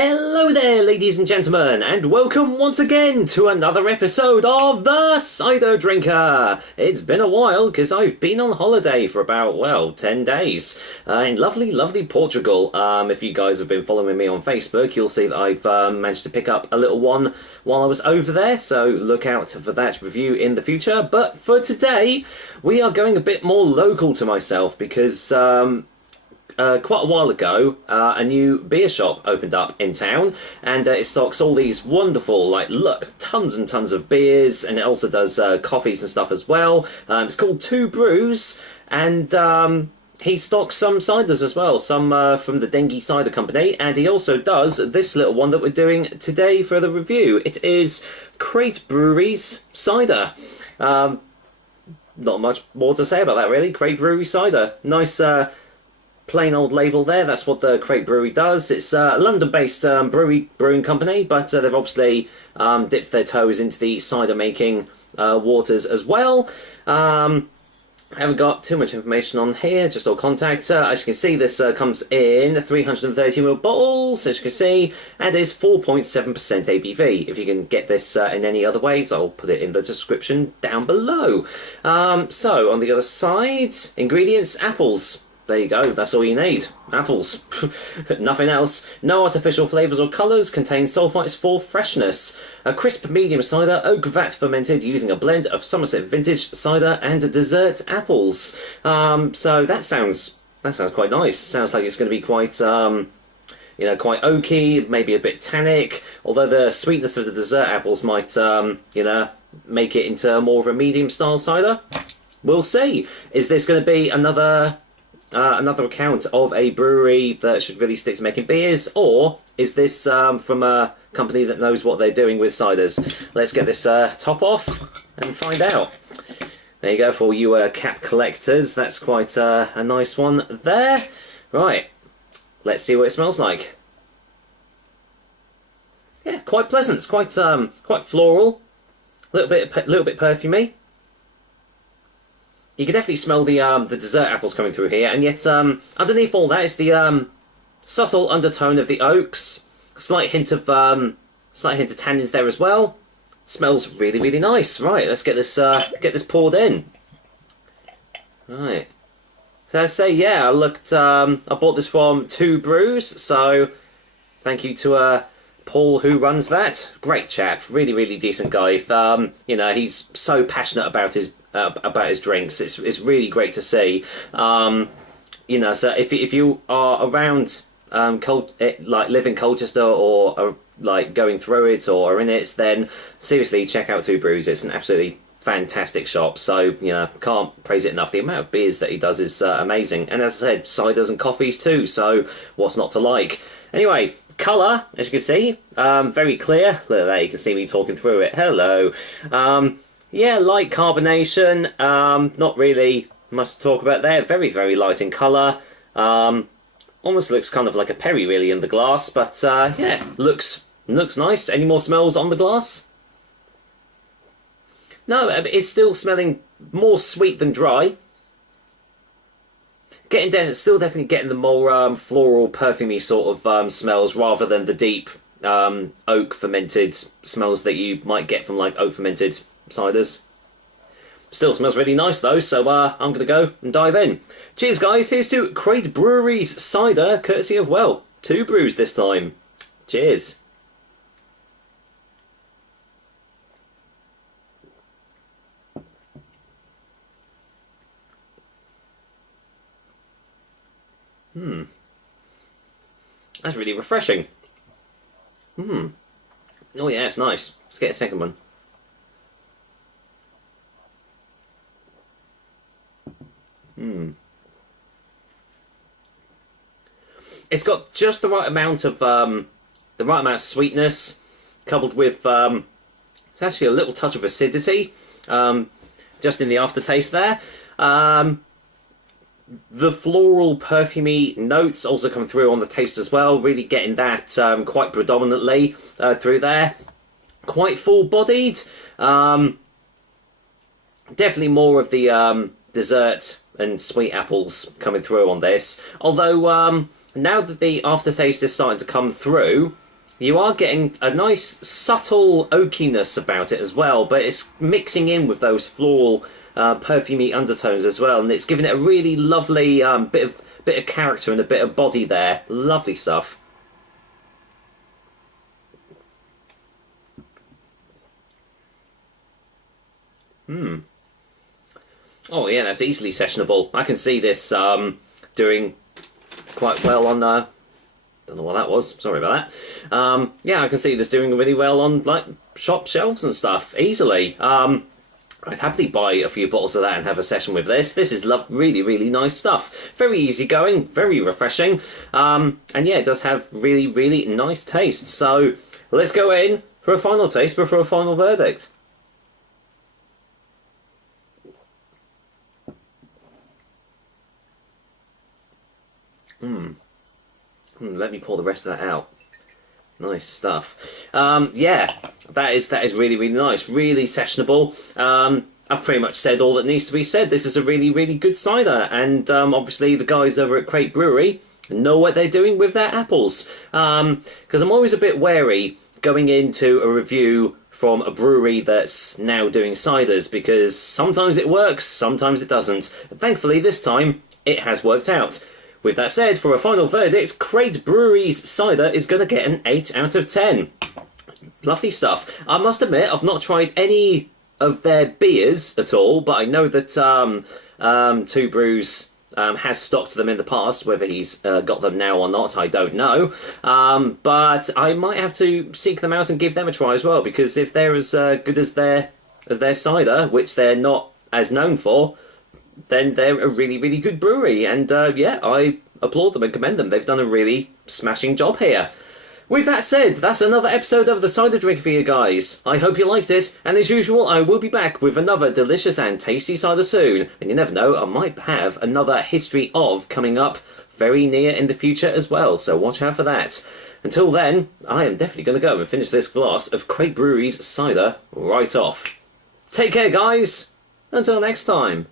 Hello there, ladies and gentlemen, and welcome once again to another episode of The Cider Drinker. It's been a while because I've been on holiday for about, 10 days in lovely Portugal. If you guys have been following me on Facebook, you'll see that I've managed to pick up a little one while I was over there, so look out for that review in the future. But for today, we are going a bit more local to myself because quite a while ago, a new beer shop opened up in town, and it stocks all these wonderful, tons and tons of beers, and it also does coffees and stuff as well. It's called Two Brews, and he stocks some ciders as well, some from the Dengue Cider Company, and he also does this little one that we're doing today for the review. It is Crate Brewery's cider. Not much more to say about that, really. Crate Brewery cider. Nice, plain old label there. That's what the Crate Brewery does. It's a London-based brewing company, but they've obviously dipped their toes into the cider making waters as well. I haven't got too much information on here, just all contact. As you can see, this comes in 330ml bottles, as you can see, and is 4.7% ABV. If you can get this in any other ways, I'll put it in the description down below. So, on the other side, ingredients, apples. There you go, that's all you need. Apples. Nothing else. No artificial flavours or colours. Contains sulfites for freshness. A crisp medium cider, oak vat fermented using a blend of Somerset vintage cider and dessert apples. So that sounds quite nice. Sounds like it's going to be quite quite oaky, maybe a bit tannic. Although the sweetness of the dessert apples might make it into more of a medium style cider. We'll see. Is this going to be another account of a brewery that should really stick to making beers, or is this from a company that knows what they're doing with ciders? Let's get this top off and find out. There you go, for all you cap collectors. That's quite a nice one there. Right, let's see what it smells like. Yeah, quite pleasant. It's quite floral, a little bit perfumey. You can definitely smell the dessert apples coming through here, and yet underneath all that is the subtle undertone of the oaks. Slight hint of tannins there as well. Smells really nice. Right, let's get this poured in. Right. So I say, yeah, I bought this from Two Brews, so thank you to Paul, who runs that. Great chap, really decent guy. He's so passionate about his drinks. It's really great to see. So if you are around live in Colchester or going through it or are in it, then seriously check out Two Brews. It's an absolutely fantastic shop. So can't praise it enough. The amount of beers that he does is amazing. And as I said, ciders and coffees too. So what's not to like? Anyway. Colour, as you can see, very clear. Look at that, you can see me talking through it. Hello. Yeah, light carbonation. Not really much to talk about there. Very light in colour. Almost looks kind of like a perry, really, in the glass. But, yeah, looks nice. Any more smells on the glass? No, it's still smelling more sweet than dry. Still definitely getting the more floral, perfumey sort of smells rather than the deep oak fermented smells that you might get from oak fermented ciders. Still smells really nice though, so I'm going to go and dive in. Cheers guys, here's to Crate Brewery's cider, courtesy of, Two Brews this time. Cheers. That's really refreshing. Oh yeah, it's nice. Let's get a second one. It's got just the right amount of sweetness, coupled with it's actually a little touch of acidity, just in the aftertaste there. The floral, perfumey notes also come through on the taste as well, really getting that quite predominantly through there. Quite full-bodied. Definitely more of the dessert and sweet apples coming through on this. Although, now that the aftertaste is starting to come through, you are getting a nice subtle oakiness about it as well, but it's mixing in with those floral, perfumey undertones as well, and it's giving it a really lovely bit of character and a bit of body there. Lovely stuff. Oh yeah, that's easily sessionable. I can see this doing quite well on don't know what that was, sorry about that. Yeah, I can see this doing really well on like shop shelves and stuff, easily. I'd happily buy a few bottles of that and have a session with this. This is really, really nice stuff. Very easy going, very refreshing. And yeah, it does have really, really nice taste. So let's go in for a final taste before a final verdict. Let me pour the rest of that out. Nice stuff. Yeah, that is really, really nice. Really sessionable. I've pretty much said all that needs to be said. This is a really, really good cider, and obviously the guys over at Crate Brewery know what they're doing with their apples. Because I'm always a bit wary going into a review from a brewery that's now doing ciders, because sometimes it works, sometimes it doesn't. And thankfully this time it has worked out. With that said, for a final verdict, Crate Brewery's cider is going to get an 8 out of 10. Lovely stuff. I must admit, I've not tried any of their beers at all, but I know that Two Brews has stocked them in the past. Whether he's got them now or not, I don't know. But I might have to seek them out and give them a try as well, because if they're as good as their cider, which they're not as known for, then they're a really, really good brewery, and yeah, I applaud them and commend them. They've done a really smashing job here. With that said, that's another episode of The Cider Drink for you guys. I hope you liked it, and as usual, I will be back with another delicious and tasty cider soon, and you never know, I might have another History of coming up very near in the future as well, so watch out for that. Until then, I am definitely going to go and finish this glass of Crate Brewery's cider right off. Take care, guys! Until next time.